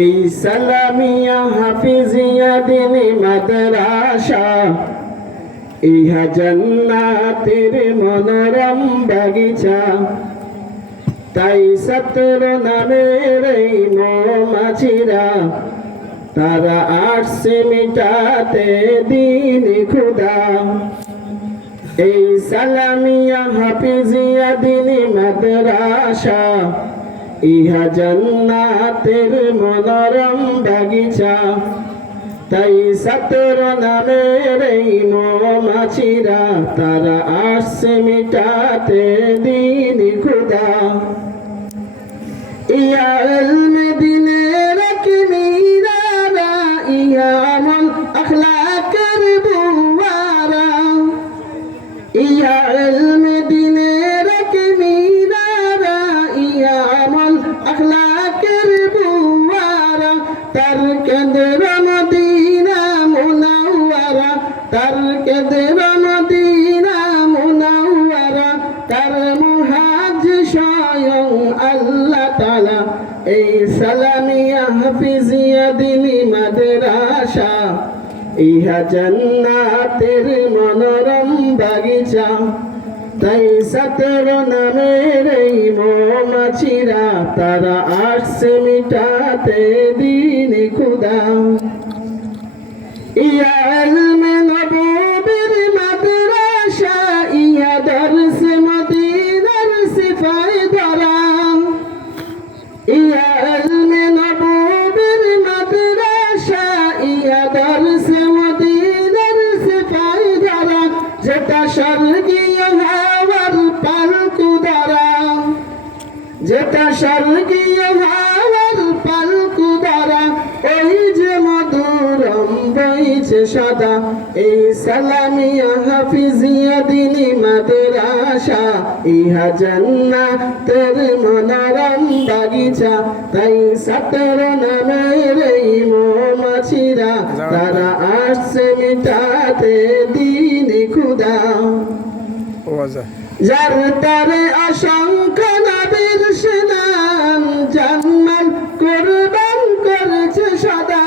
এই সালামিয়া হাফিজিয়া দিনী মাদ্রাসা ইহা জান্নাতের মনোরম বাগিচা। তাই ছাত্র নামের এই মৌমাছিরা তারা আসছে মিটাতে দিন খুদা। এই সালামিয়া হাফিজিয়া দিনী মাদ্রাসা ইহা জান্নাতের মনোরম বাগিচা। তাই ছাত্র নামের এই মৌমাছিরা তারা আসছে মিটাতে দিন খুদা। ইয়া ইলমে দিনের কিমিরারা ইয়া আমল আখলাকের বুয়ারা। ইয়া ইলমে দিনের কিমিরারা ইয়া আমল আখলাকের বুয়ারা। তার কেন্দ্র মদিনা মুনাওয়ারা, তার কেন্দ্র মদিনা মুনাওয়ারা। তার মুহাজ স্বয়ং আল্লাহ তাআলা। এই সালামিয়া হাফিজিয়া দিনী মাদ্রাসা ইহা জান্নাতের মনোরম বাগিচা। তাই ছাত্র নামের এই মৌমাছিরা তারা আসছে মিটাতে দিন খুদা। ইয়া ইলমে নবুবীর মাদ্রাসা ইয়া দরসে মদিনার সিফায়ে ধরা। ইয়া ইলমে নবুবীর মাদ্রাসা ইয়া দরসে মদিনার সিফায়ে ধরা। যেটা স্বর্গীয় হাওয়ার পালকু ধরা, যেটা স্বর্গীয় হাওয়ার পালকু ধরা। ওই যে মধুরম বইছে সদা। এই সালামিয়া হাফিজিয়া দিনী মাদ্রাসা ইহা জান্নাতের মনোরম বাগিচা। তাই ছাত্র নামের এই মৌমাছিরা তারা আসছে মিটাতে দিন খুদা। যার তারে অসংখ্য নবীর সেনান জান্নাত কুরবান করেছে সদা।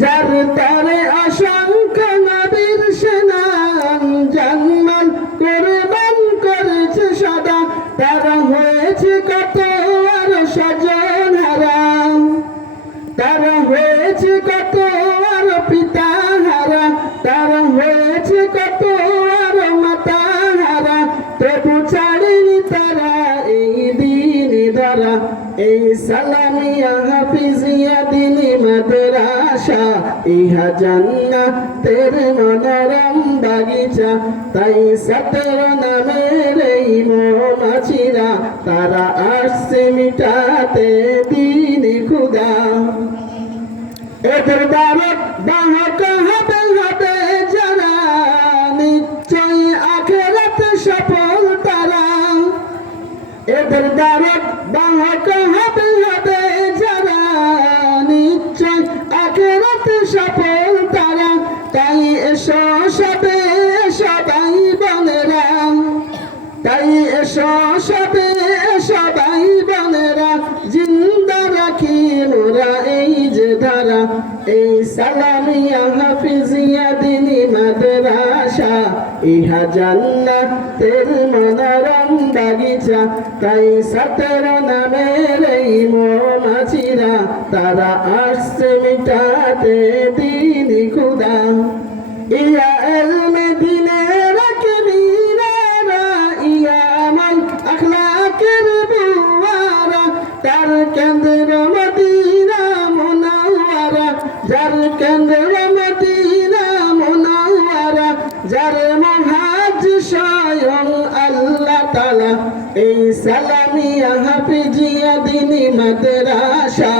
যার তারে অসংখ্য নবীর সেনান জান্নাত কুরবান করেছে সদা। তারা হয়েছে কত আর স্বজন হারা, তারা হয়েছে কত আর পিতা হারা, তারা হয়েছে কত আর মাতা হারা। তবু ছাড়েনি তারা এই দিন ধরা। এই সালামিয়া হাফিজিয়া দিনী মাদ্রাসা ইহা জান্নাতের মনোরম বাগিচা। তাই ছাত্র নামের এই মৌমাছিরা তারা আসছে মিটাতে দিন খুদা। এদের দ্বারা বাহক হবে হবে যারা, নিশ্চয়ই আখিরাতে সফল তারা। এদের দ্বারা বাহক হবে হবে যারা, নিশ্চয় আখিরাতে সফল তারা। তাই এসো সবে সবাই বোনেরা, তাই এসো সবে সবাই বোনেরা। জিন্দা রাখি মোরা এই যে ধারা। এই সালামিয়া হাফিজিয়া দিনী মাদ্রাসা ইহা জান্নাতের মনোরম বাগিচা। তাই ছাত্র নামের এই মৌমাছিরা তারা আসছে মিটাতে দিন খুদা। ইয়া ইলমে দিনের কিমিরারা ইয়া আমল আখলাকের বুয়ারা। তার কেন্দ্র মদিনা মুনাওয়ারা, যার কেন্দ্র মদিনা মুনাওয়ারা। যার মুহাজ স্বয়ং আল্লাহ তাআলা। এই সালামিয়া হাফিজিয়া দিনী মাদ্রাসা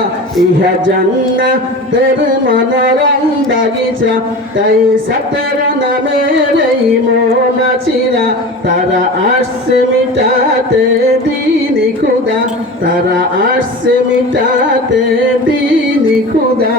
ইহা জান্নাতের মনোরম বাগিচা। তাই ছাত্র নামের এই মৌমাছিরা তারা আসছে মিটাতে দিন খুদা। তারা আসছে মিটাতে দিন খুদা।